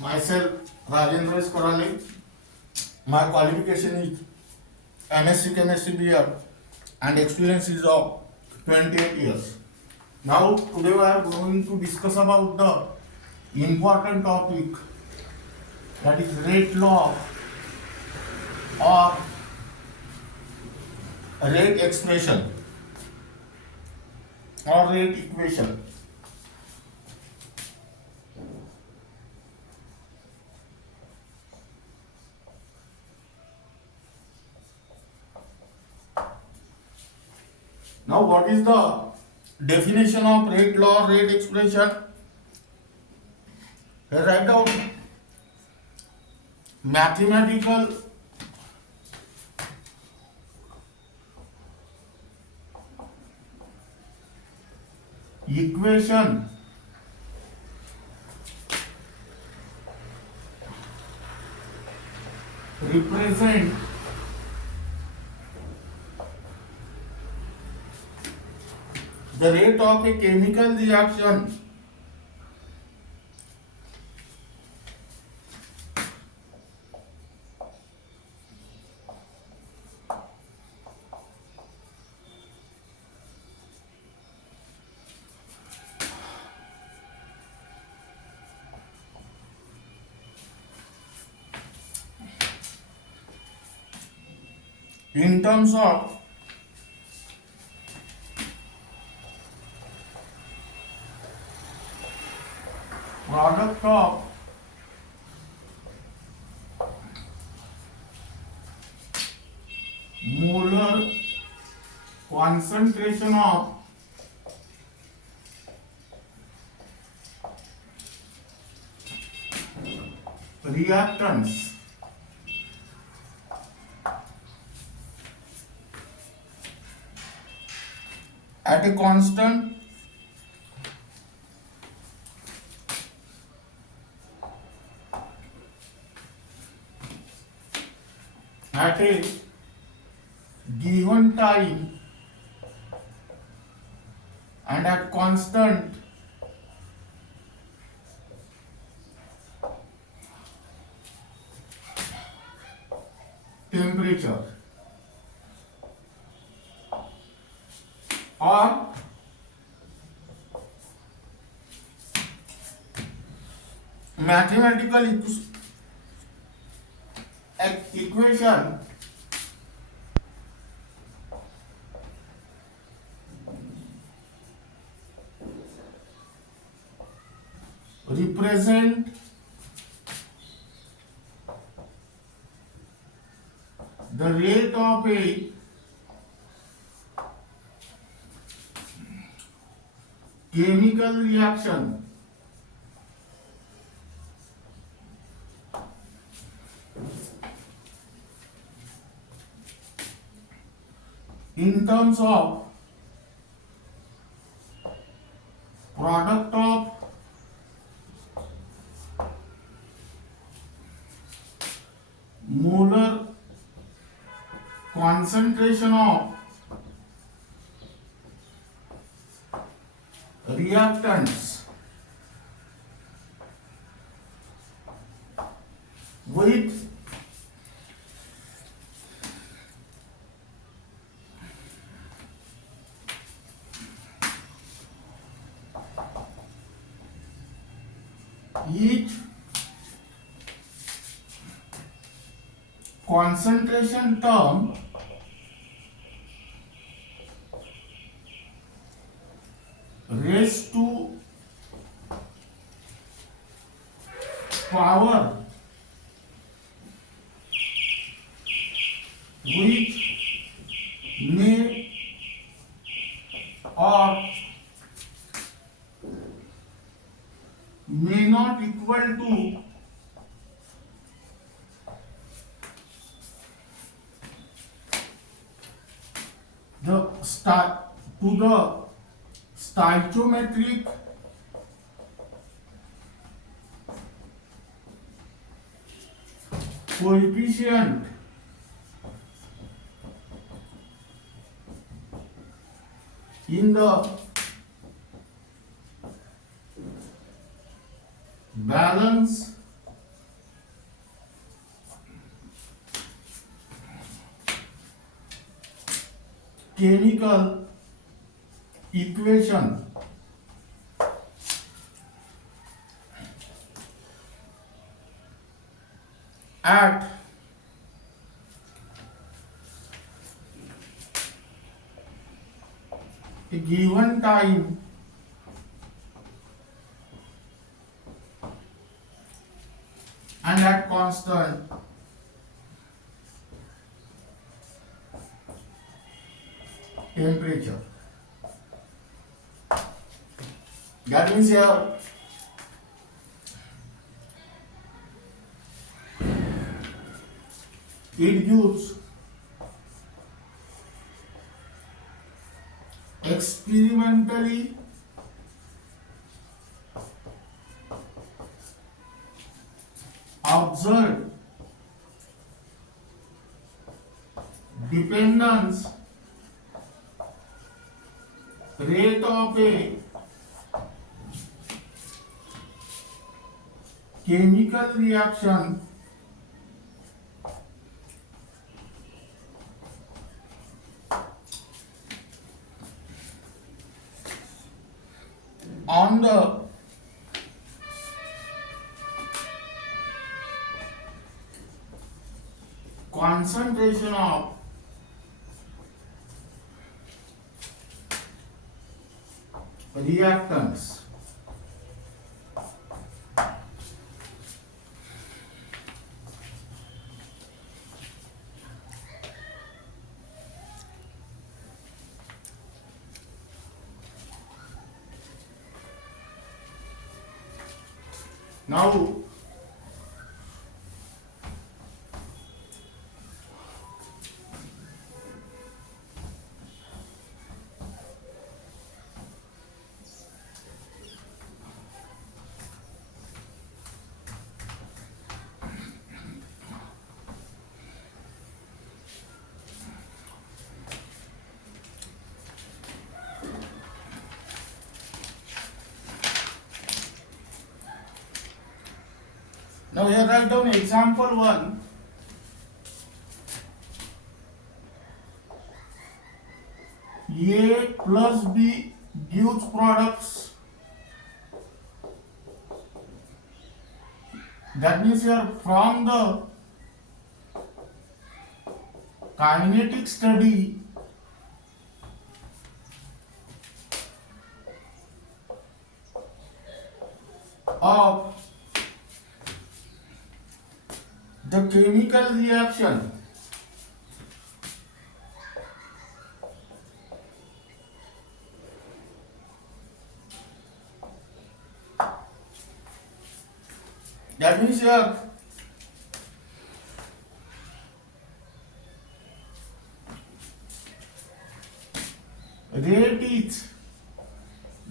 Myself, Rajendra Korale. My qualification is MSc Chemistry BR and experience is of 28 years. Now, today we are going to discuss about the important topic, that is rate law or rate expression or rate equation. Now, what is the definition of rate law, rate expression? Here write down mathematical equation represent the rate of a chemical reaction in terms of product of molar concentration of reactants at a constant at a given time and at constant temperature, or mathematical equation represent the rate of a chemical reaction in terms of product of molar concentration of reactants with each concentration term raised to power which may or may not equal to the stoichiometric coefficient in the balance chemical equation at a given time and at constant temperature. That means here it gives experimentally observed dependence rate of a chemical reaction on the concentration of reactants. Now here write down example 1. A plus B gives products. That means here from the kinetic study of the chemical reaction that means here rate is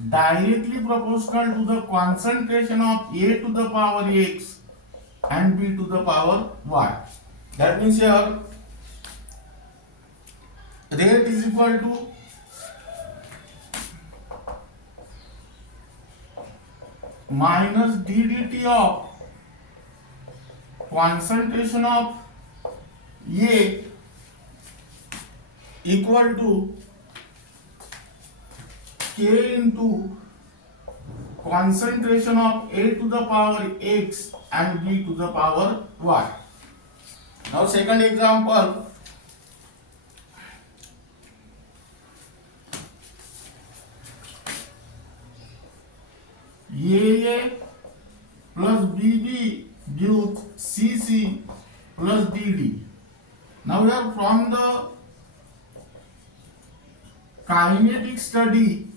directly proportional to the concentration of A to the power x and B to the power y. That means here rate is equal to minus ddt of concentration of A equal to K into concentration of A to the power x and B to the power y. Now second example, AA plus BB gives CC plus DD. Now here from the kinetic study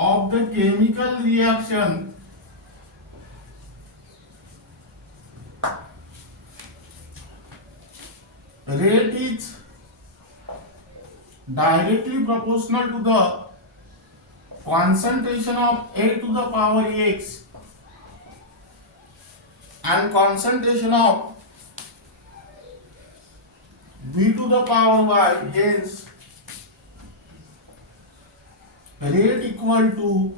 of the chemical reaction rate is directly proportional to the concentration of A to the power x and concentration of B to the power y, hence rate equal to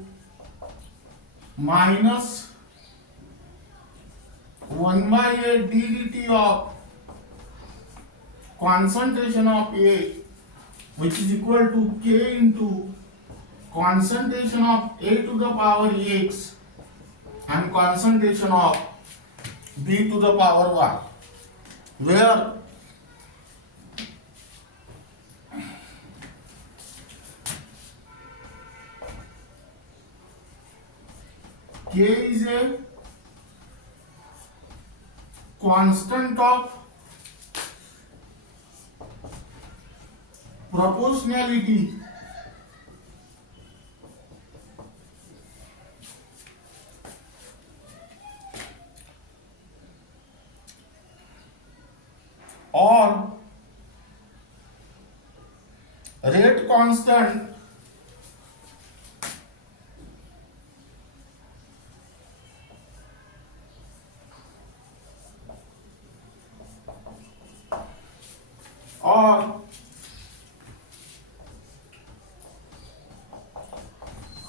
minus 1 by A d dt of concentration of A, which is equal to K into concentration of A to the power x and concentration of B to the power y, where K is a constant of proportionality or rate constant or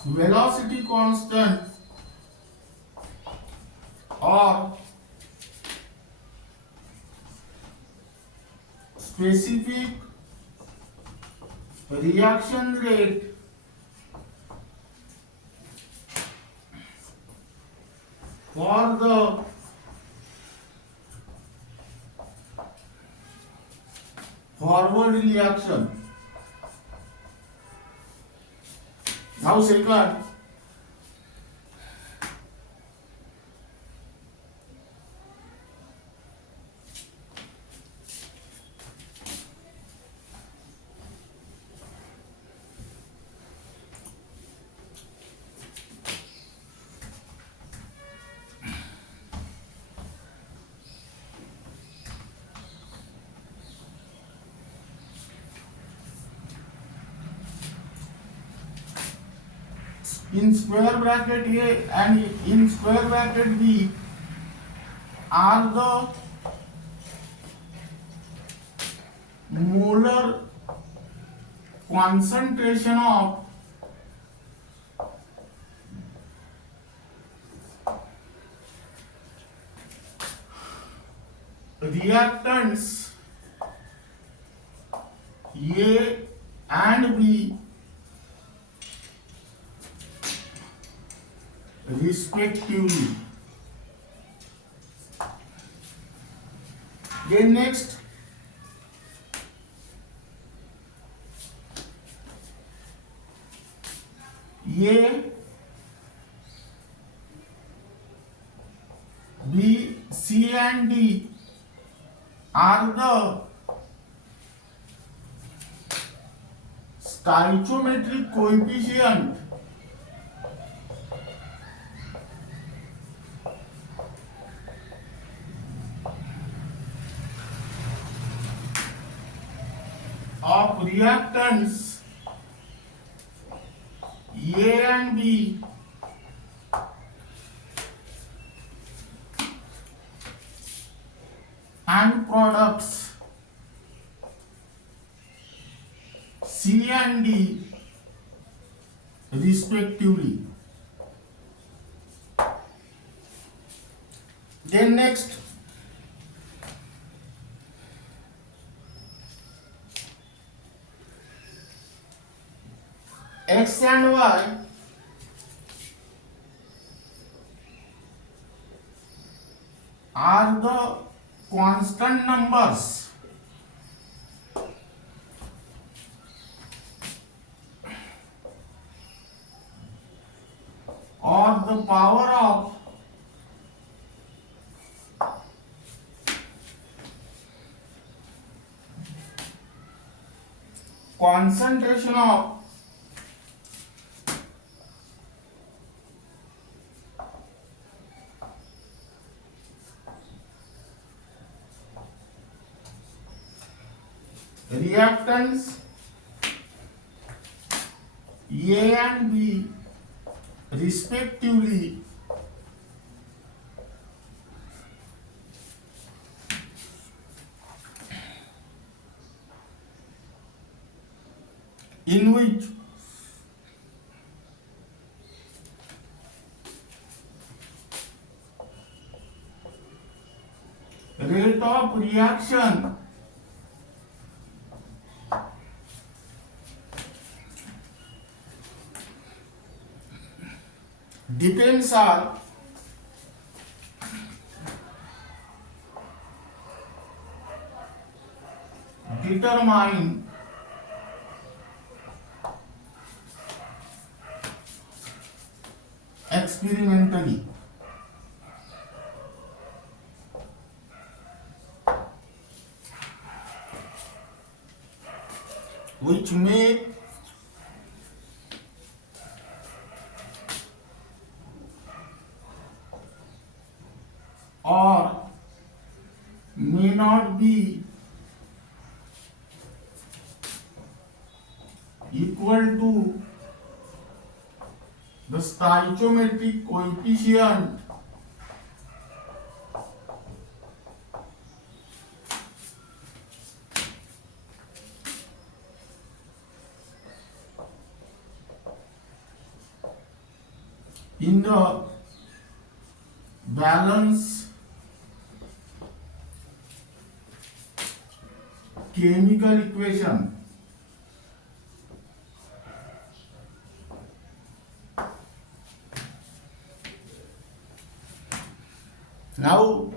velocity constant or specific reaction rate for the forward reaction. Now second, in square bracket A and in square bracket B are the molar concentration of reactants A and B respectively. Then next, A, B, C and D are the stoichiometric coefficient of reactants A and B and products C and D respectively. Then next, X and Y are the constant numbers or the power of concentration of reactants A and B respectively in which reaction depends on determined experimentally, which may or may not be equal to the stoichiometric coefficient in the balance chemical equation. Now,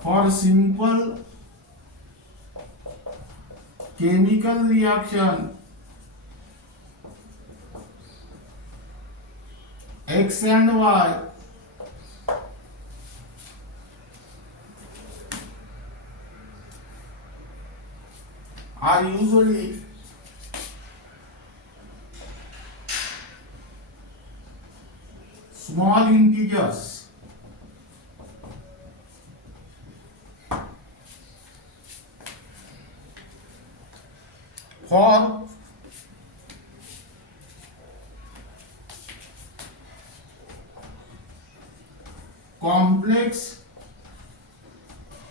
for simple chemical reaction, X and Y are usually small integers. For complex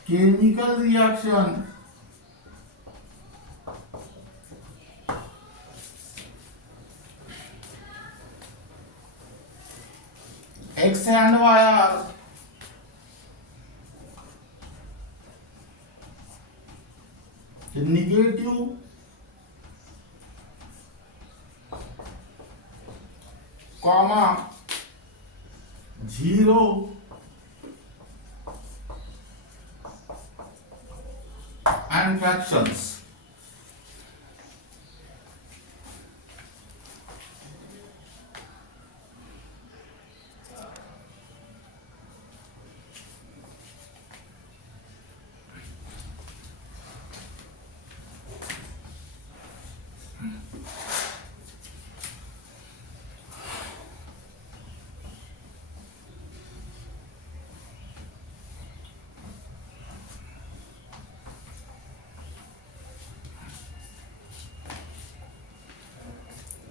chemical reaction, X and Y are negative, comma 0 and fractions.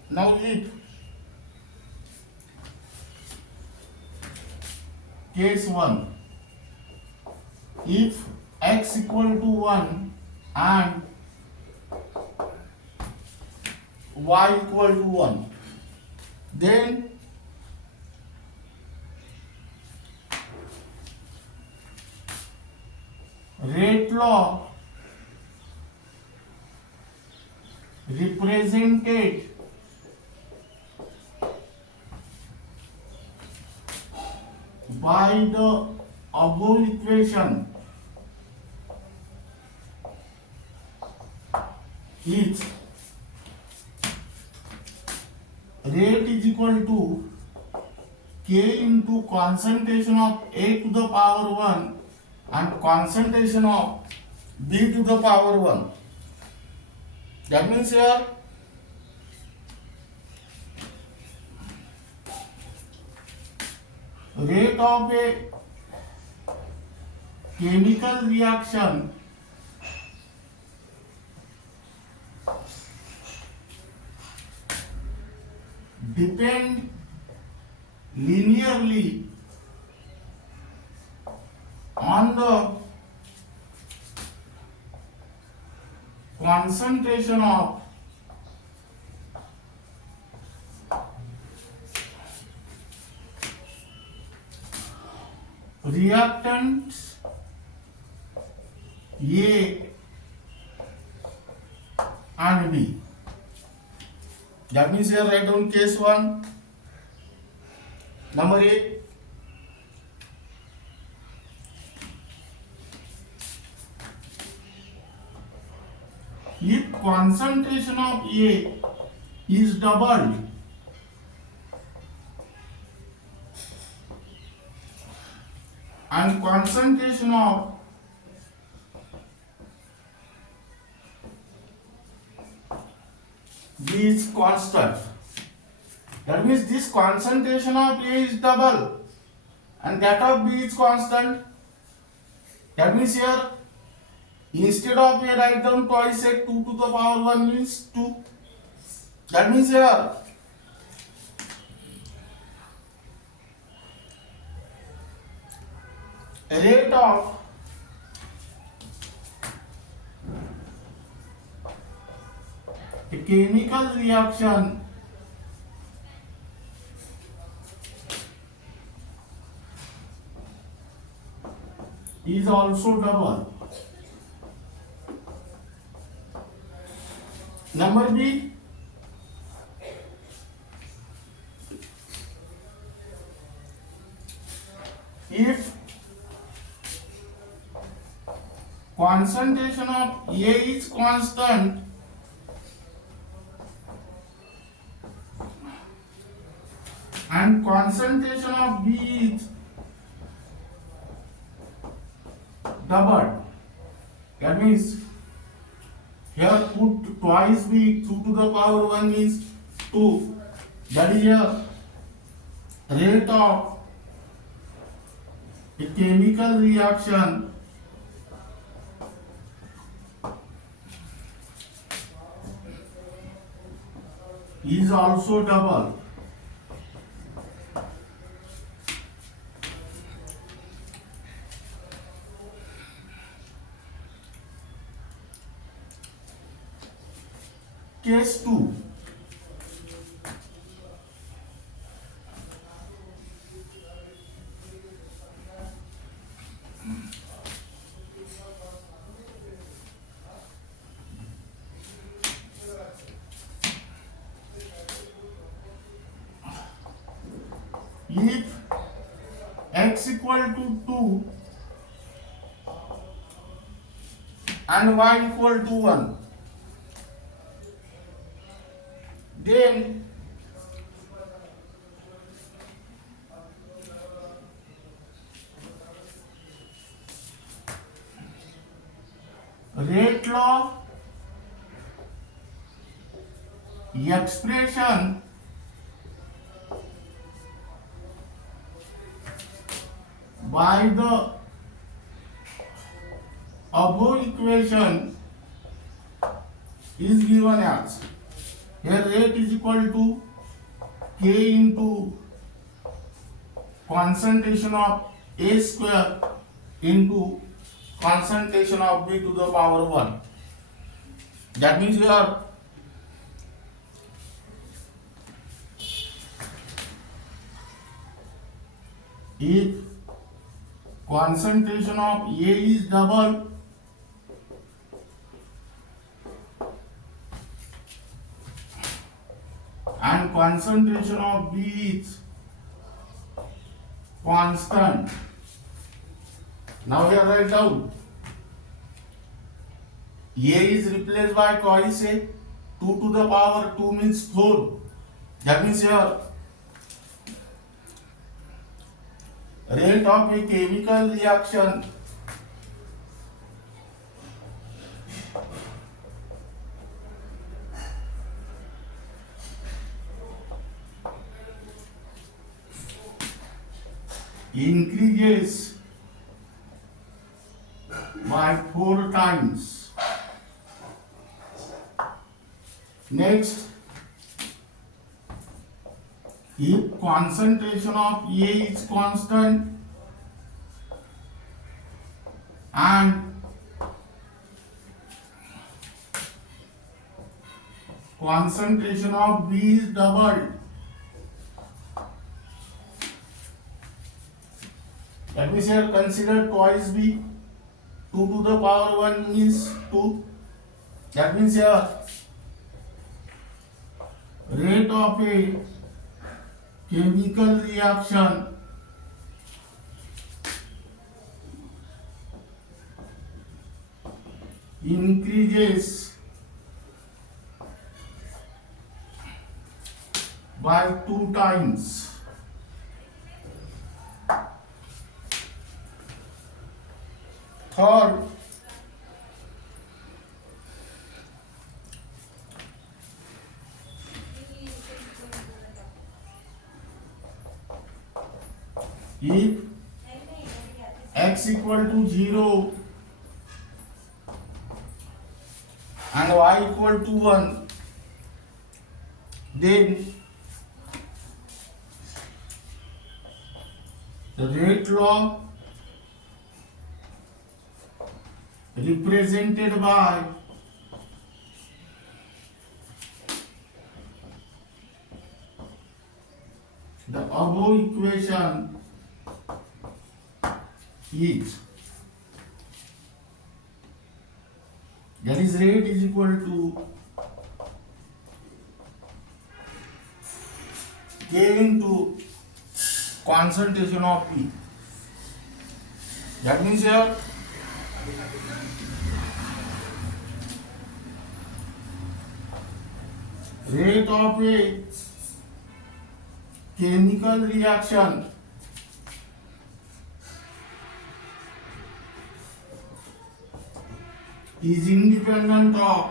Now if case 1, if x equal to 1 and y equal to 1, then rate law represented by the above equation is rate is equal to K into concentration of A to the power 1 and concentration of B to the power 1. That means here rate of a chemical reaction depend linearly on the concentration of reactants A and B. That means here write down case 1. Number A. If concentration of A is doubled and concentration of B is constant, that means this concentration of A is double and that of B is constant. That means here instead of A write down twice a 2 to the power 1 means 2. That means here rate of a chemical reaction is also double. Number B. If concentration of A is constant and concentration of B is doubled, that means here put twice B, 2 to the power 1 means 2. That is here rate of a chemical reaction is also double. Case 2. If x equal to 2 and y equal to 1, then rate law expression by the above equation is given as, here rate is equal to K into concentration of A square into concentration of B to the power 1. That means here if concentration of A is double and concentration of B is constant. Now here write down A is replaced by twice A, 2 to the power 2 means 4. That means here rate of a chemical reaction increases by 4 times. Next, if concentration of A is constant and concentration of B is doubled, That means here consider twice b. 2 to the power 1 means 2. That means here rate of a chemical reaction increases by 2 times. Third, if x equal to 0 and y equal to 1, then the rate law represented by the above equation is, that is rate is equal to K into concentration of P. That means here rate of a chemical reaction is independent of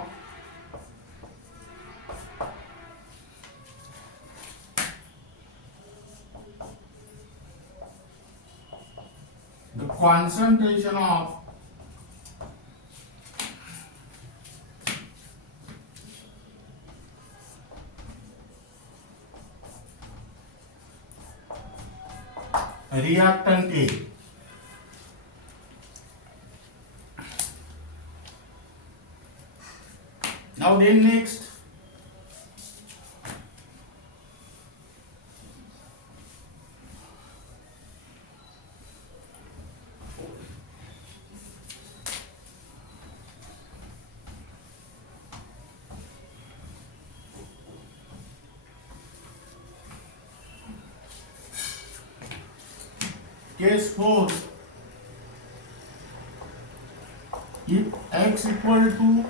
the concentration of reactant A. Now then next, case 4, if x equal to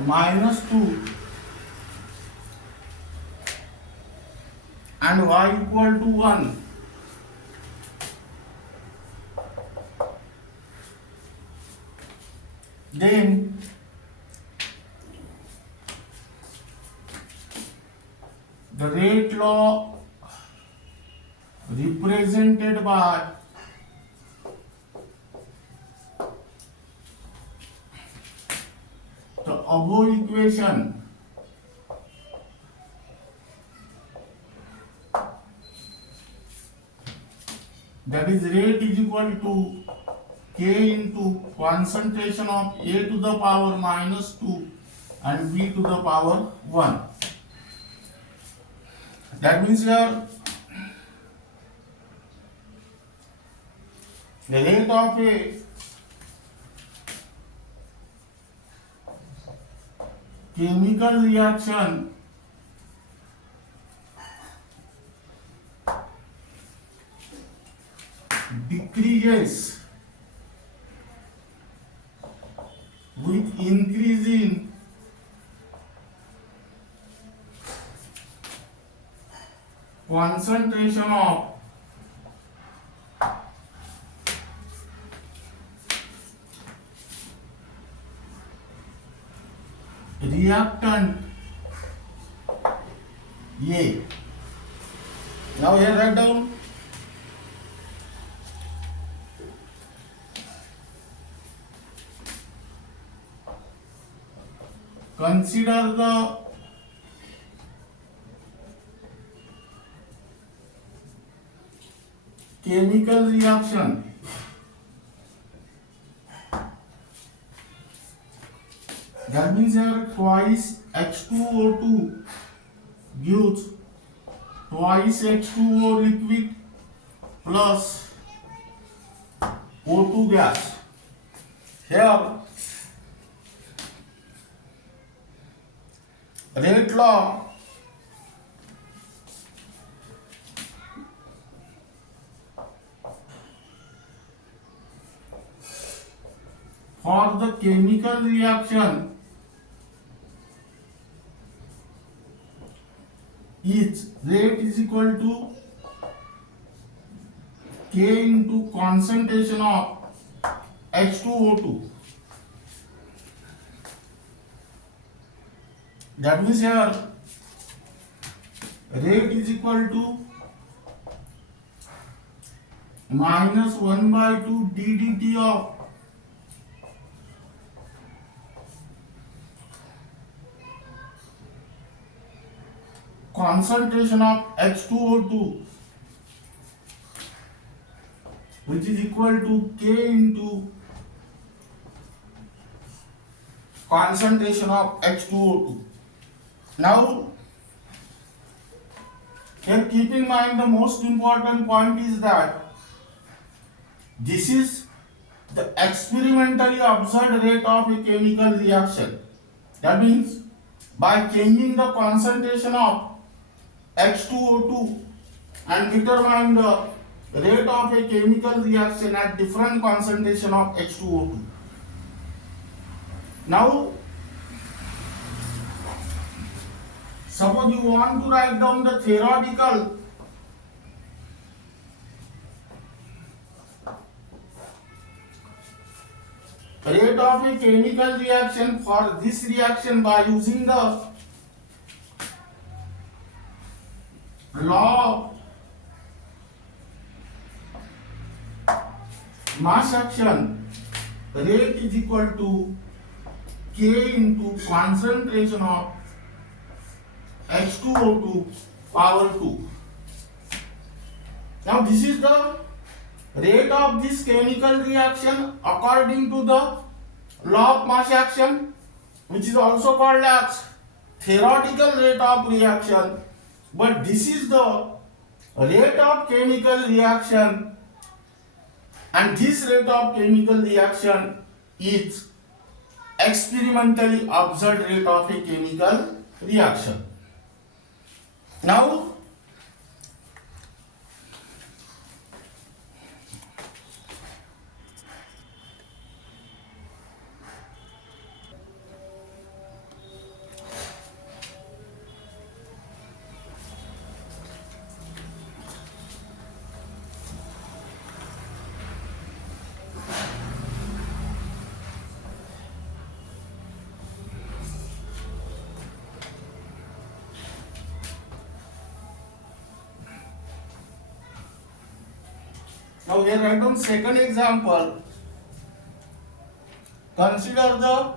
-2 and y equal to 1, then the rate law represented by the above equation that is rate is equal to K into concentration of A to the power -2 and B to the power 1. That means here the rate of a chemical reaction decreases with increasing concentration of reactant A. Now here write down consider the chemical reaction that means here twice H2O2 gives twice H2O liquid plus O2 gas. Here rate law for the chemical reaction is rate is equal to K into concentration of H2O2. That means here rate is equal to minus 1 by 2 ddt of concentration of H2O2, which is equal to K into concentration of H2O2. Now, here keep in mind the most important point is that this is the experimentally observed rate of a chemical reaction. That means by changing the concentration of H2O2 and determine the rate of a chemical reaction at different concentration of H2O2. Now, suppose you want to write down the theoretical rate of a chemical reaction for this reaction by using the law of mass action, rate is equal to K into concentration of H2O2 power 2. Now this is the rate of this chemical reaction according to the law of mass action, which is also called as theoretical rate of reaction, but this is the rate of chemical reaction, and this rate of chemical reaction is experimentally observed rate of a chemical reaction. Now, here write down second example. Consider the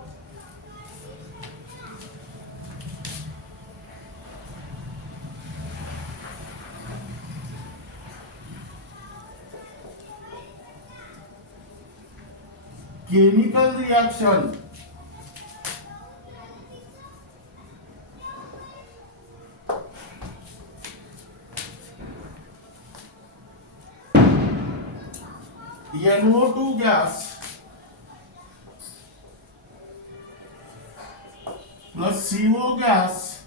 chemical reaction NO2 gas plus CO gas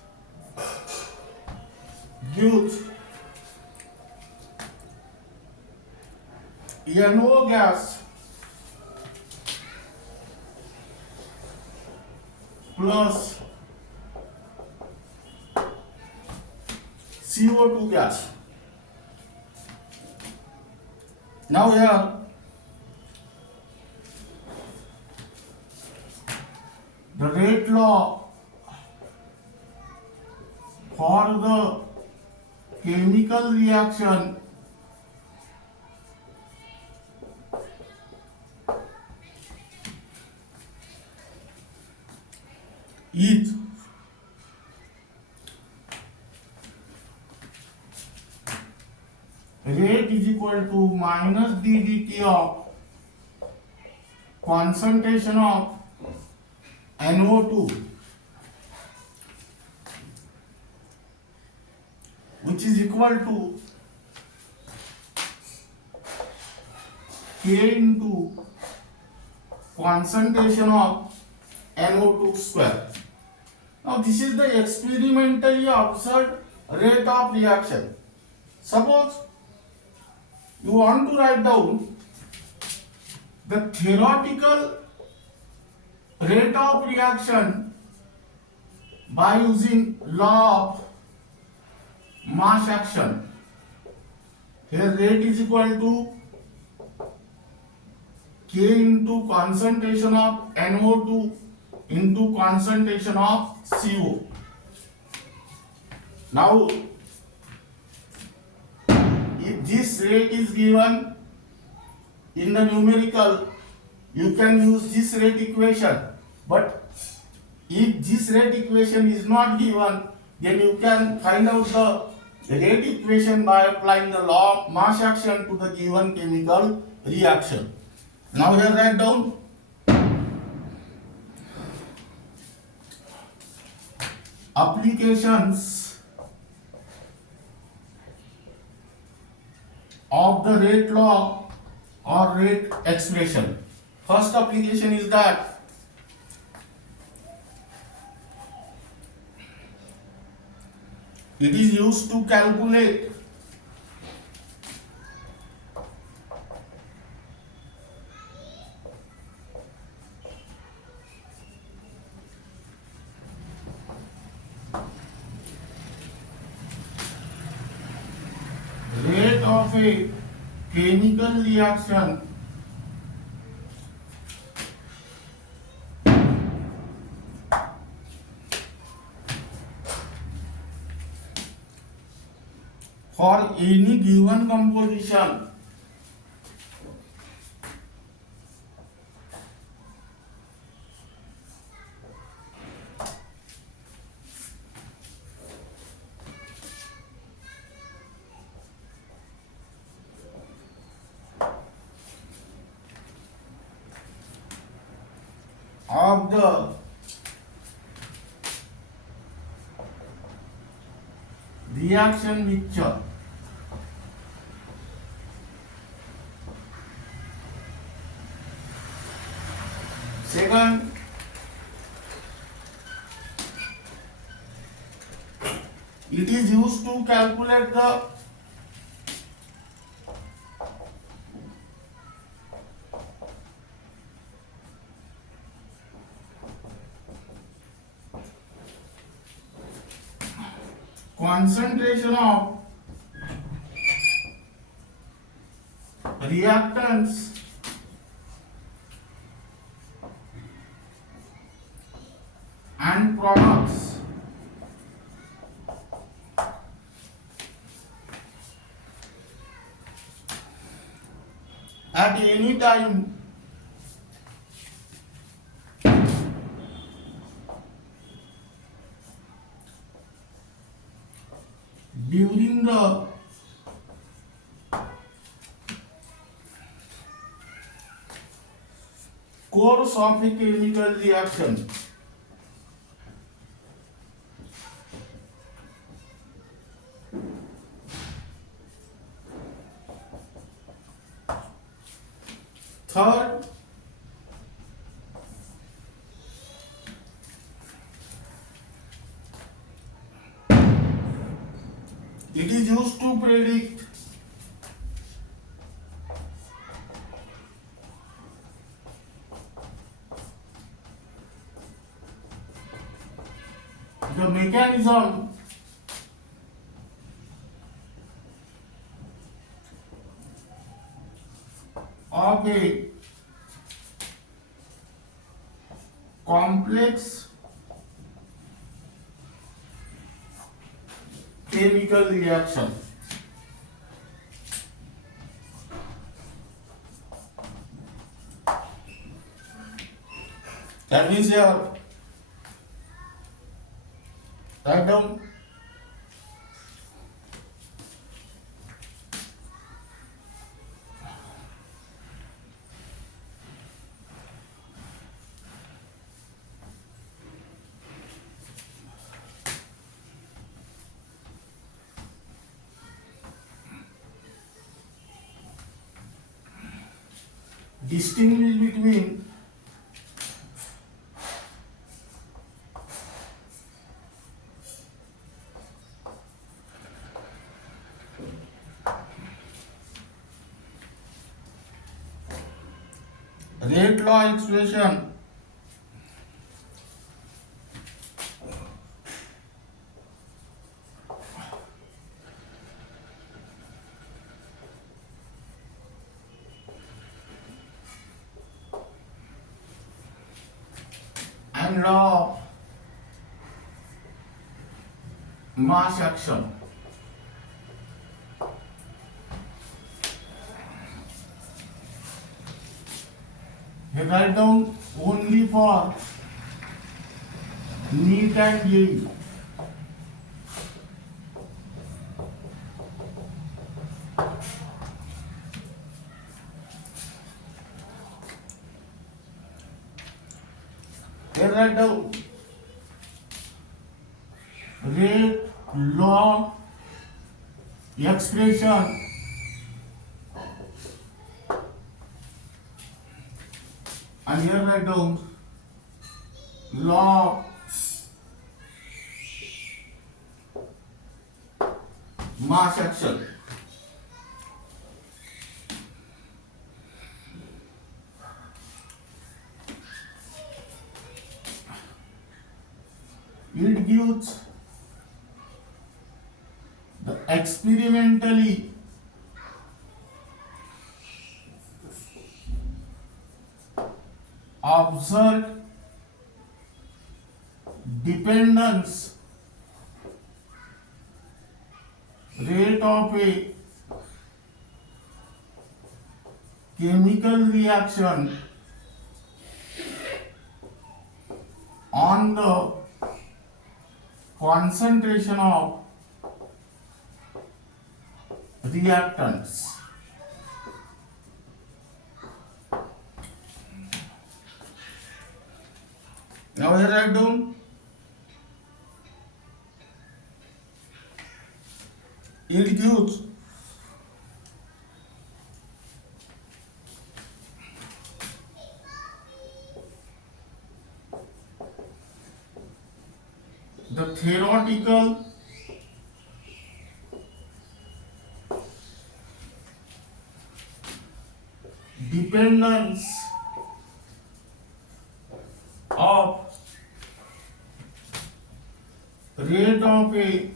gives NO gas plus CO2 gas. Now here the rate law for the chemical reaction is rate is equal to minus ddt of concentration of NO2, which is equal to K into concentration of NO2 square. Now this is the experimentally observed rate of reaction. Suppose you want to write down the theoretical rate of reaction by using law of mass action. Here rate is equal to K into concentration of NO2 into concentration of CO. Now, if this rate is given in the numerical, you can use this rate equation. But if this rate equation is not given, then you can find out the rate equation by applying the law of mass action to the given chemical reaction. Now here write down applications of the rate law or rate expression. First application is that it is used to calculate rate of a chemical reaction for any given composition of the reaction mixture. Second, it is used to calculate the concentration of reactants and products at any time during the course of a chemical reaction. Third, it is used to predict the mechanism of a complex chemical reaction. That means here, write down distinguish between rate law expression and law mass action. Here write down only for NEET and JEE. Here write down rate law expression and here write down law mass action. It gives the experimentally observed dependence rate of a chemical reaction on the concentration of reactants. Now here write down it gives the theoretical dependence of rate of a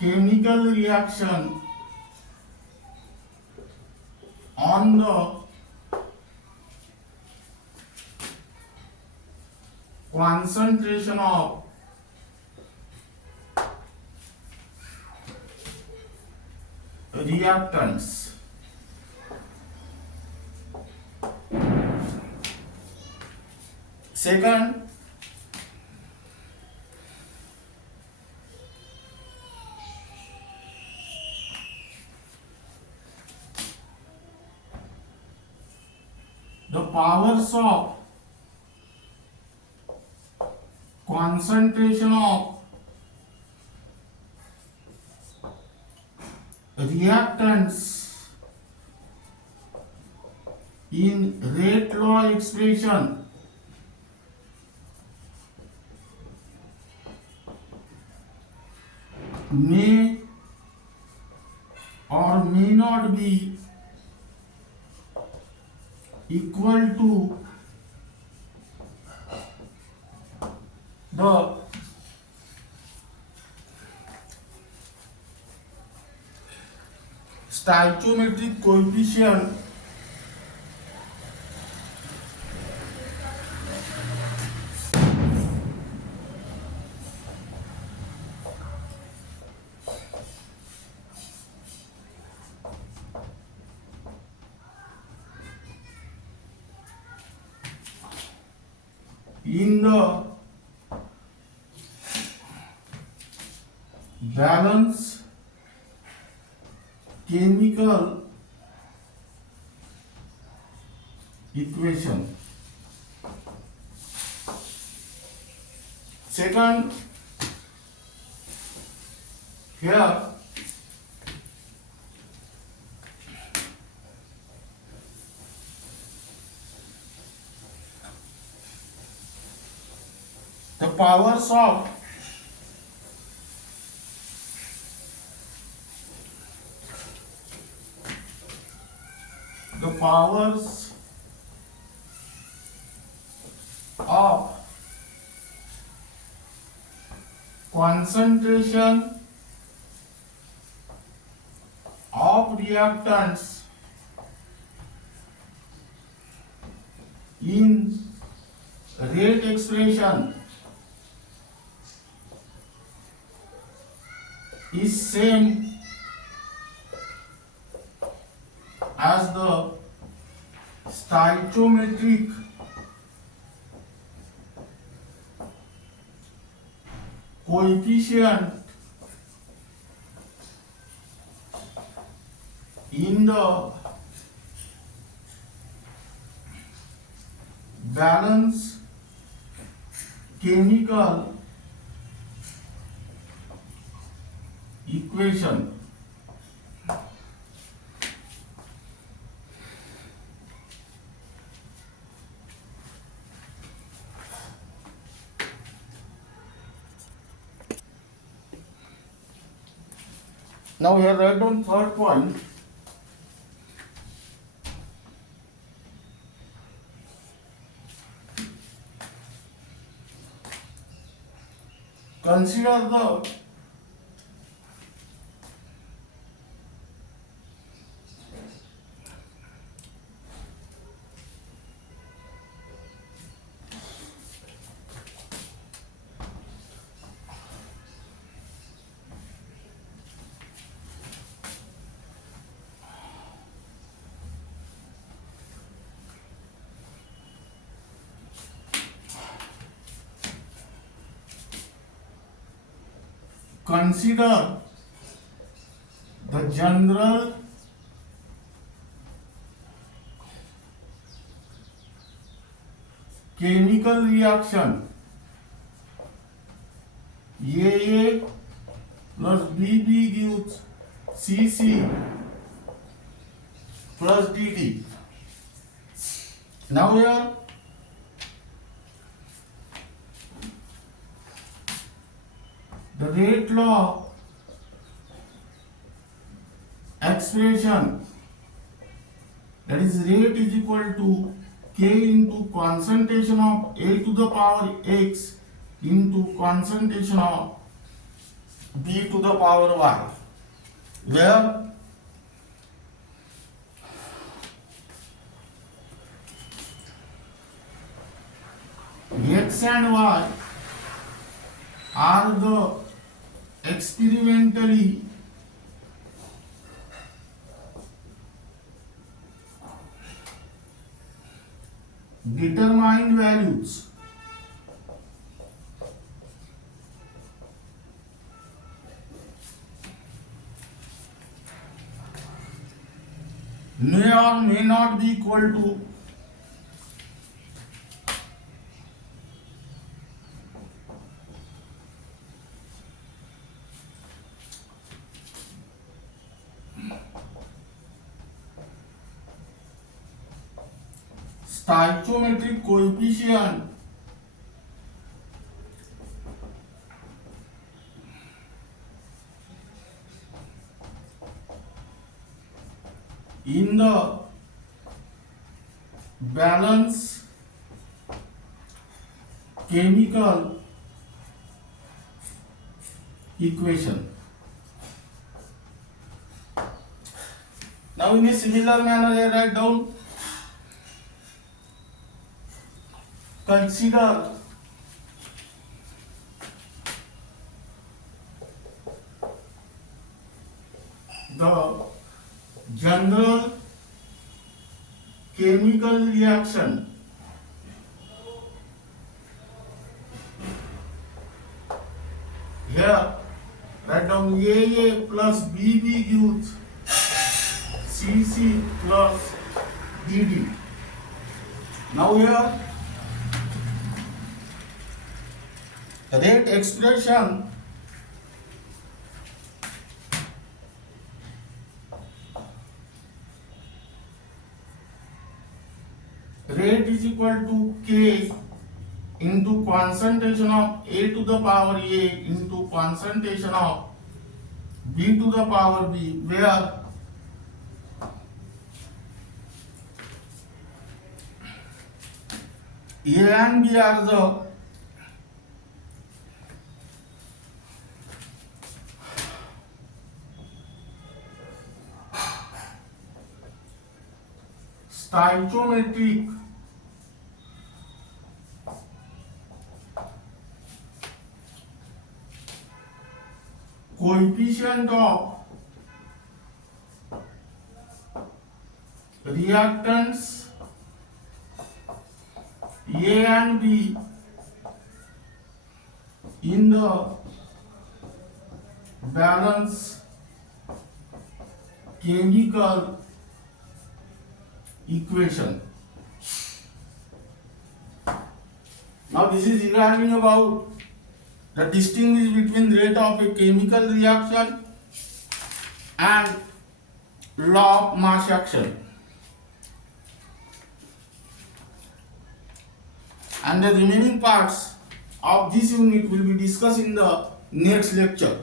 chemical reaction on the concentration of reactants. Second, the powers of concentration of reactants in rate law expression may or may not be equal to the stoichiometric coefficient in the balance chemical equation. Second, here the powers of concentration of reactants in rate expression is same as the stoichiometric coefficient in the balance chemical equation. Now here write down third point. Consider the general chemical reaction AA plus BB gives CC plus DD. Now here the rate law expression, that is rate is equal to K into concentration of A to the power X into concentration of B to the power Y, where X and Y are the experimentally determined values may or may not be equal to stoichiometric coefficient in the balance chemical equation. Now in a similar manner, I write down, consider the general chemical reaction here, write down AA plus BB gives CC plus DD. Now here rate expression rate is equal to K into concentration of A to the power A into concentration of B to the power B, where A and B are the stoichiometric coefficient of reactants A and B in the balance chemical equation. Now this is regarding about the distinguish between rate of a chemical reaction and law of mass action. And the remaining parts of this unit will be discussed in the next lecture.